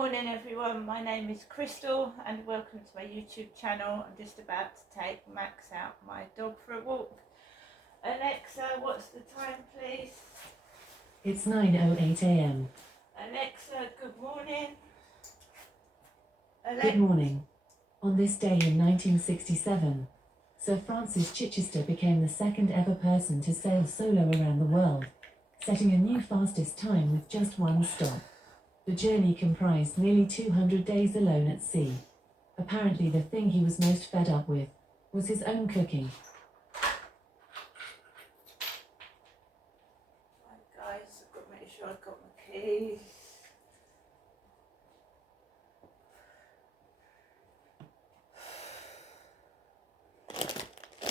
Morning everyone, my name is Crystal and welcome to my YouTube channel. I'm just about to take Max out, my dog, for a walk. Alexa, what's the time please? It's 9:08 a.m. Alexa, good morning. Good morning. On this day in 1967, Sir Francis Chichester became the second ever person to sail solo around the world, setting a new fastest time with just one stop. The journey comprised nearly 200 days alone at sea. Apparently the thing he was most fed up with was his own cooking. Right guys, I've got to make sure I've got my keys.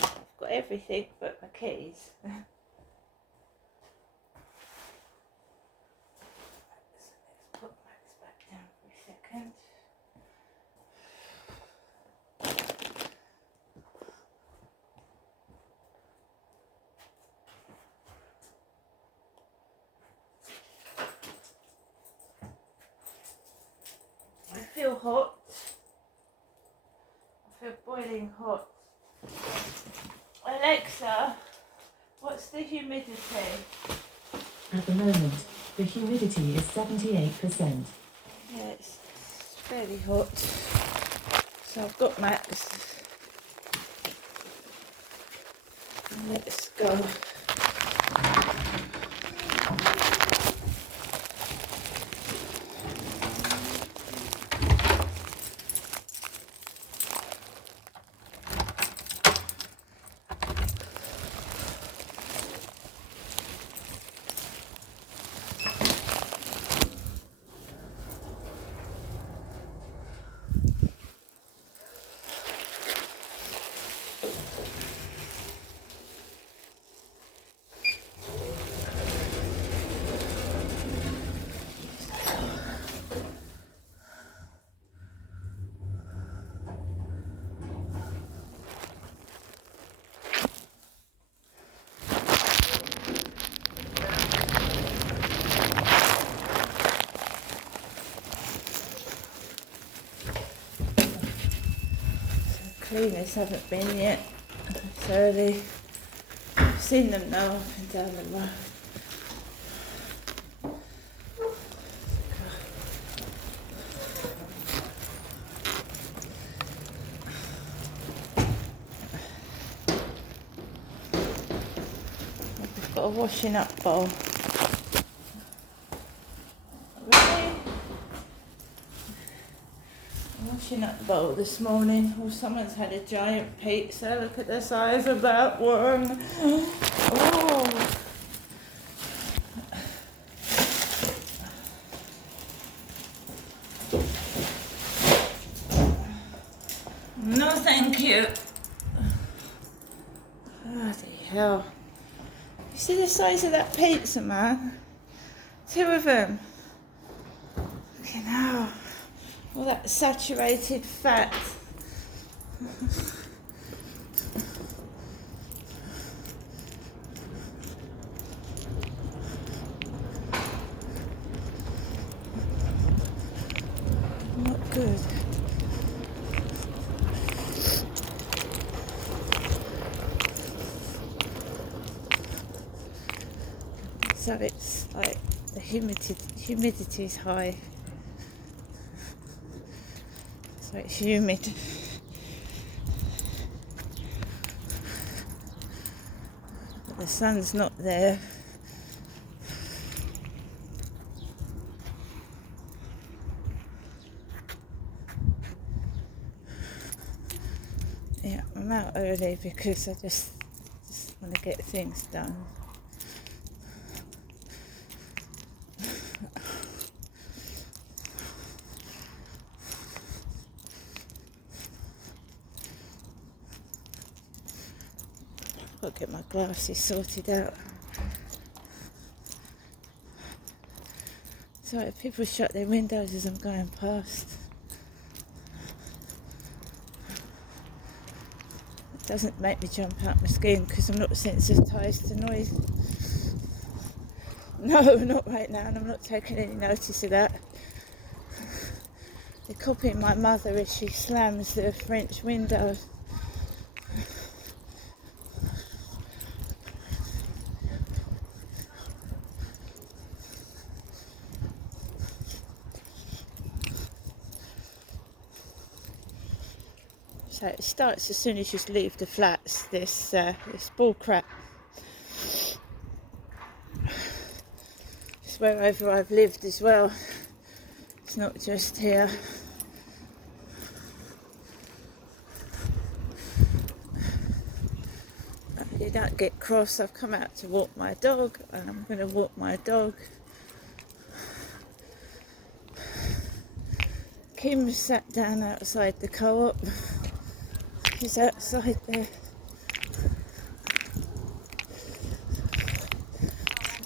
I've got everything but my keys. Put Max back down for a second. I feel hot. I feel boiling hot. Alexa, what's the humidity? At the moment, the humidity is 78%. Yeah, it's fairly hot. So I've got Max. Let's go. Cleaners haven't been yet. It's early. I've seen them now up and down the road. I've got a washing up bowl. Really? Washing up the bowl this morning. Oh, someone's had a giant pizza. Look at the size of that one. Oh. No, thank you. Bloody hell. You see the size of that pizza, man? 2 of them. Fucking hell. All that saturated fat. Not good. So it's like the humidity is high. So it's humid. But the sun's not there. Yeah, I'm out early because I just want to get things done. I've got to get my glasses sorted out. Sorry, people shut their windows as I'm going past. It doesn't make me jump out my skin because I'm not sensitised to noise. No, not right now, and I'm not taking any notice of that. They're copying my mother as she slams the French window. So it starts as soon as you leave the flats, this bull crap. It's wherever I've lived as well. It's not just here. You don't get cross. I've come out to walk my dog and I'm going to walk my dog. Kim sat down outside the co-op. She's outside there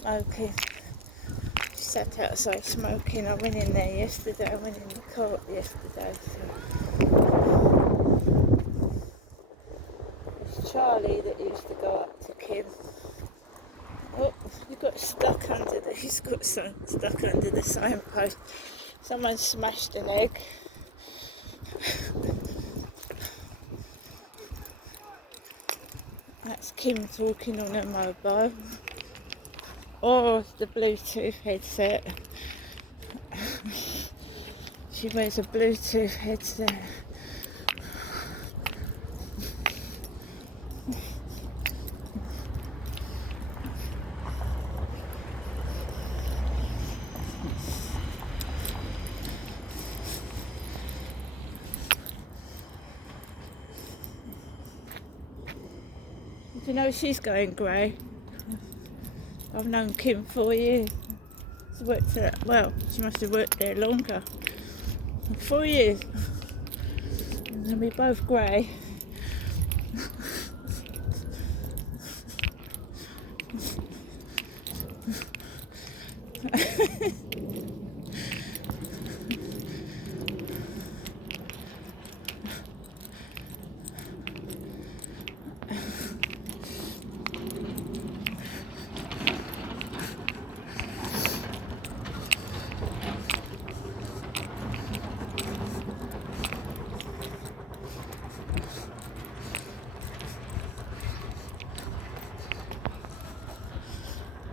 smoking. She sat outside smoking. I went in there yesterday. I went in the co-op yesterday. It's Charlie that used to go up to Kim. Oh, he got stuck under the. He's got stuck under the signpost. Someone smashed an egg. That's Kim talking on her mobile. Or the Bluetooth headset. She wears a Bluetooth headset. Do you know she's going grey? I've known Kim 4 years. She's worked there, well, she must have worked there longer. 4 years. And we're both grey.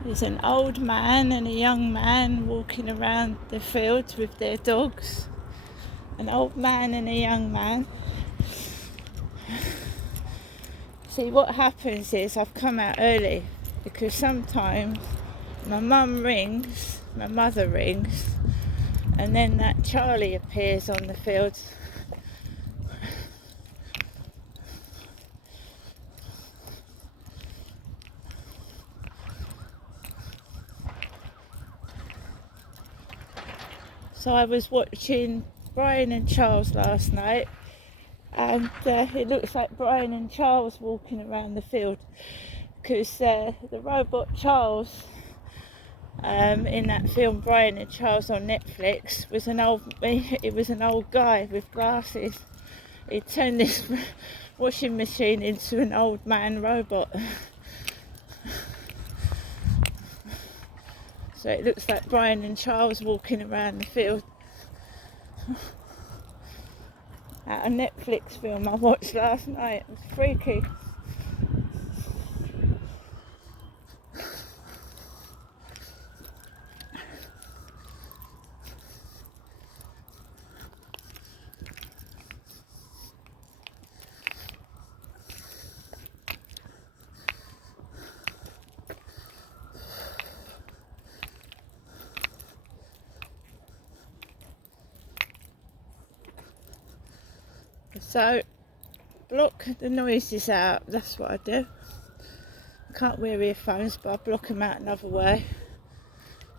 There's an old man and a young man walking around the fields with their dogs. An old man and a young man. See, what happens is I've come out early because sometimes my mum rings, my mother rings, and then that Charlie appears on the fields. So I was watching Brian and Charles last night, and it looks like Brian and Charles walking around the field because the robot Charles in that film Brian and Charles on Netflix was an old guy with glasses. He turned this washing machine into an old man robot. So it looks like Brian and Charles walking around the field. At a Netflix film I watched last night. It was freaky. So, block the noises out, that's what I do. I can't wear earphones, but I block them out another way.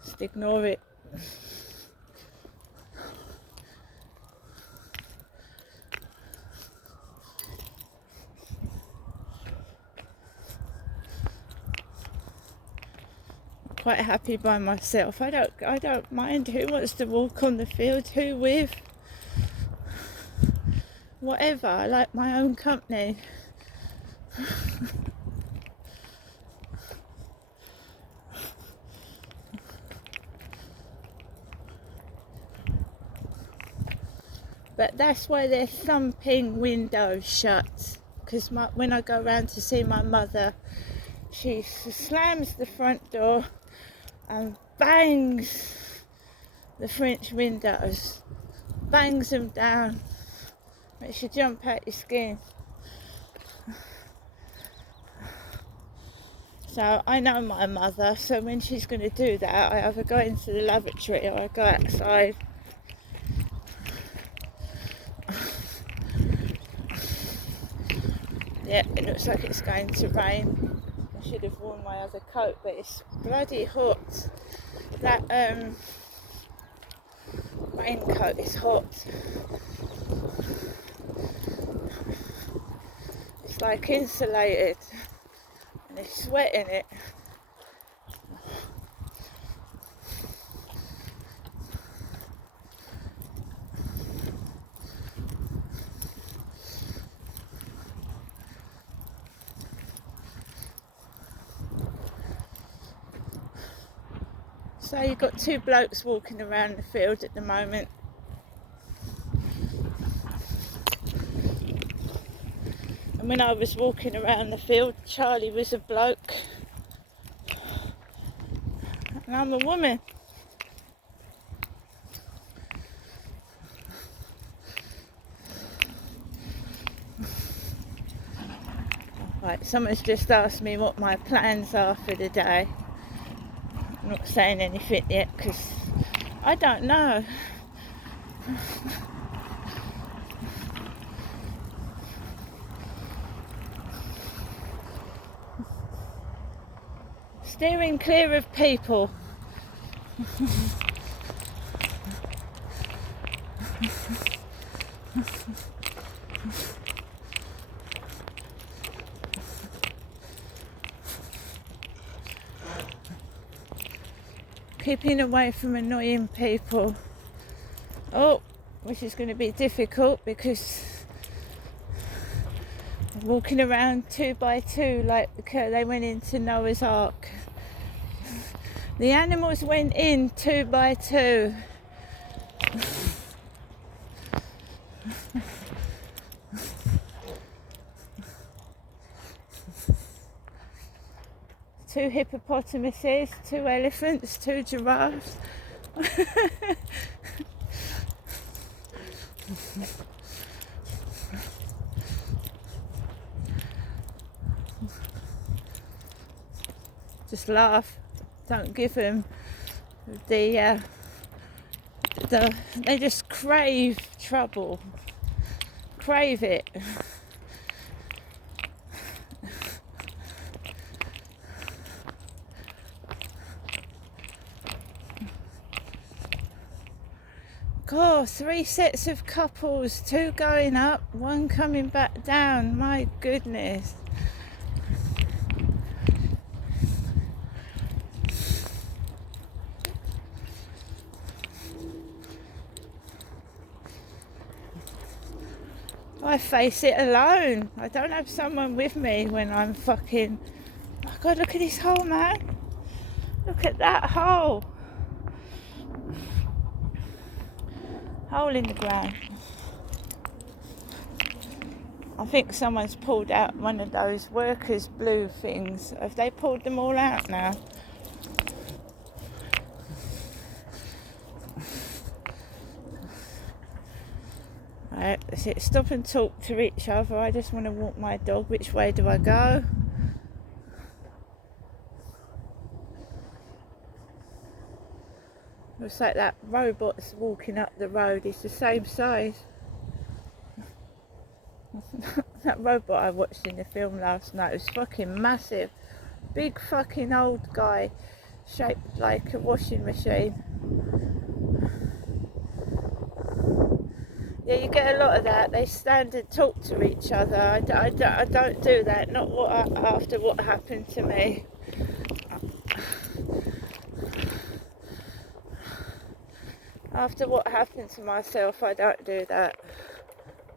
Just ignore it. I'm quite happy by myself. I don't mind who wants to walk on the field, who with. Whatever, I like my own company. But that's why they're thumping windows shut. Because when I go round to see my mother, she slams the front door and bangs the French windows, bangs them down, makes you jump out your skin. So I know my mother, so when she's going to do that, I either go into the lavatory or I go outside. Yeah, it looks like it's going to rain. I should have worn my other coat, but it's bloody hot. That raincoat is hot. It's like insulated and there's sweat in it. So you've got two blokes walking around the field at the moment. And when I was walking around the field, Charlie was a bloke. And I'm a woman. Right, someone's just asked me what my plans are for the day. I'm not saying anything yet because I don't know. Steering clear of people. Keeping away from annoying people. Oh, which is going to be difficult because I'm walking around 2 by 2 like they went into Noah's Ark. The animals went in 2 by 2. Two hippopotamuses, 2 elephants, 2 giraffes. Just laugh. Don't give them they just crave trouble. Crave it. God, 3 sets of couples, 2 going up, 1 coming back down. My goodness. I face it alone. I don't have someone with me when I'm fucking... Oh God, look at this hole, man. Look at that hole. Hole in the ground. I think someone's pulled out one of those workers' blue things. Have they pulled them all out now? Right, that's it. Stop and talk to each other. I just want to walk my dog. Which way do I go? Looks like that robot's walking up the road. He's the same size. That robot I watched in the film last night was fucking massive. Big fucking old guy shaped like a washing machine. Yeah, you get a lot of that. They stand and talk to each other. I don't do that. Not after what happened to me. After what happened to myself, I don't do that.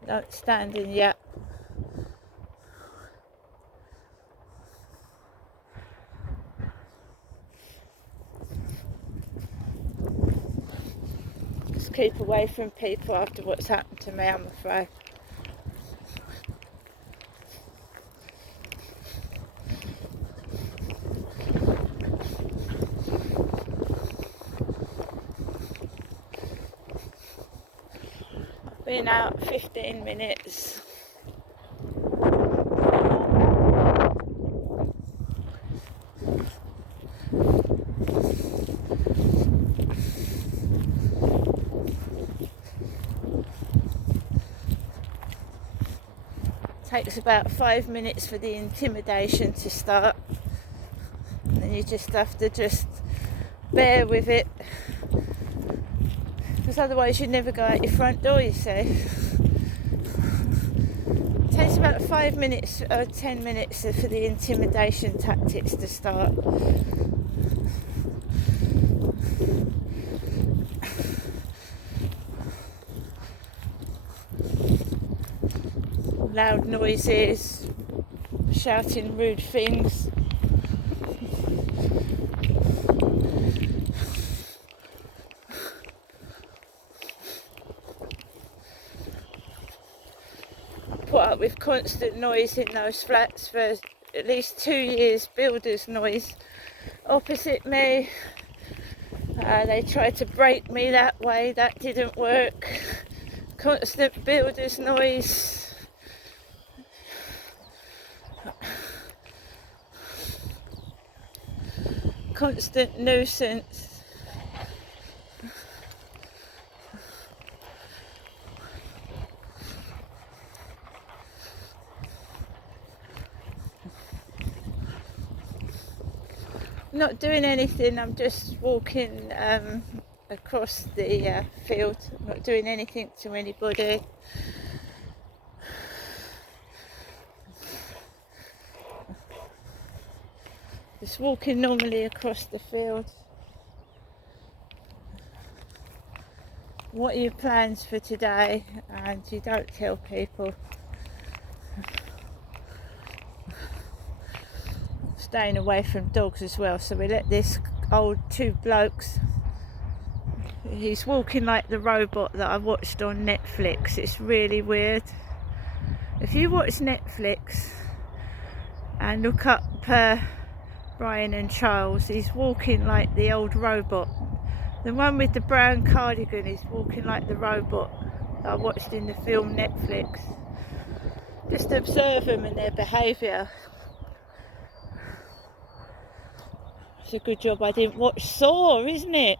Don't stand and yap. Just keep away from people after what's happened to me, I'm afraid. I've been out 15 minutes. Takes about 5 minutes for the intimidation to start, and then you just have to bear with it, because otherwise you'd never go out your front door, you see. It takes about 5 minutes or 10 minutes for the intimidation tactics to start. Loud noises, shouting rude things. I put up with constant noise in those flats for at least 2 years, builders' noise opposite me. They tried to break me that way, that didn't work. Constant builders' noise. Constant nuisance. Not doing anything, I'm just walking across the field, not doing anything to anybody. Just walking normally across the field. What are your plans for today? And you don't tell people. Staying away from dogs as well, so we let this old two blokes. He's walking like the robot that I watched on Netflix. It's really weird. If you watch Netflix and look up Brian and Charles, he's walking like the old robot. The one with the brown cardigan is walking like the robot that I watched in the film Netflix. Just observe them and their behaviour. It's a good job I didn't watch Saw, isn't it?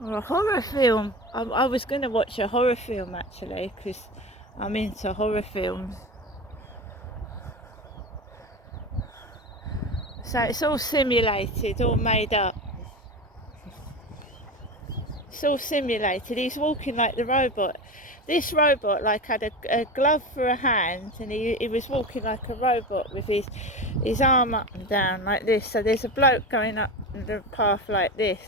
Or a horror film. I was going to watch a horror film actually, because I'm into horror films. So it's all simulated, all made up. It's all simulated. He's walking like the robot. This robot had a glove for a hand, and he was walking like a robot with his arm up and down like this. So there's a bloke going up the path like this,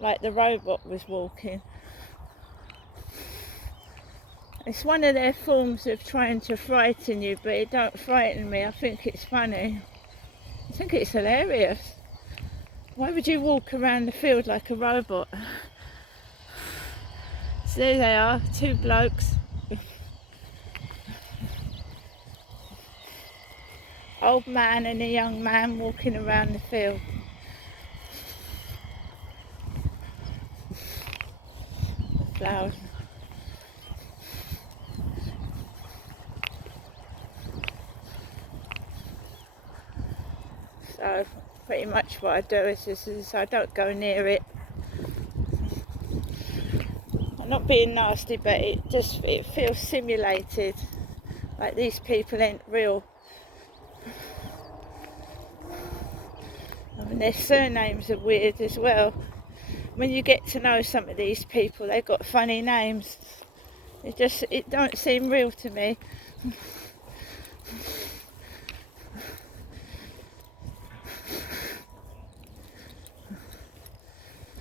like the robot was walking. It's one of their forms of trying to frighten you, but it don't frighten me. I think it's funny. I think it's hilarious. Why would you walk around the field like a robot? So there they are, two blokes. Old man and a young man walking around the field. The flowers. So pretty much what I do is I don't go near it. I'm not being nasty, but it feels simulated, like these people ain't real. I mean, their surnames are weird as well. When you get to know some of these people, they've got funny names. It don't seem real to me.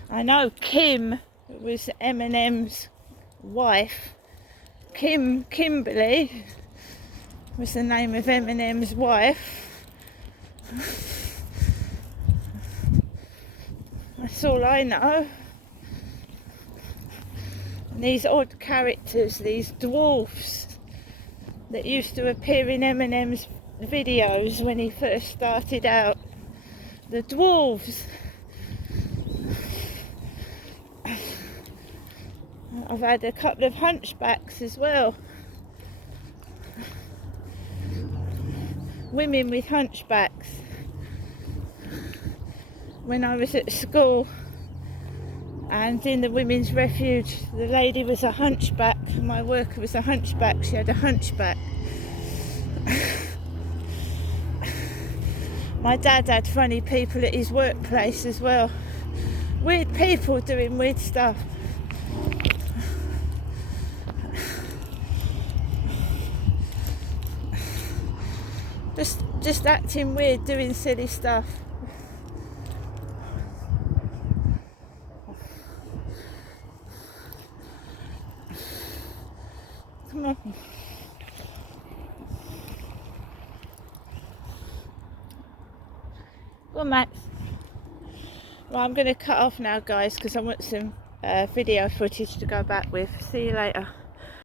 I know Kim was Eminem's wife. Kimberly was the name of Eminem's wife. That's all I know. And these odd characters, these dwarfs that used to appear in Eminem's videos when he first started out. The dwarves. I've had a couple of hunchbacks as well. Women with hunchbacks. When I was at school and in the women's refuge, the lady was a hunchback. My worker was a hunchback. She had a hunchback. My dad had funny people at his workplace as well. Weird people doing weird stuff. Just acting weird, doing silly stuff. Come on. Go on, Max. Well, I'm going to cut off now, guys, because I want some video footage to go back with. See you later.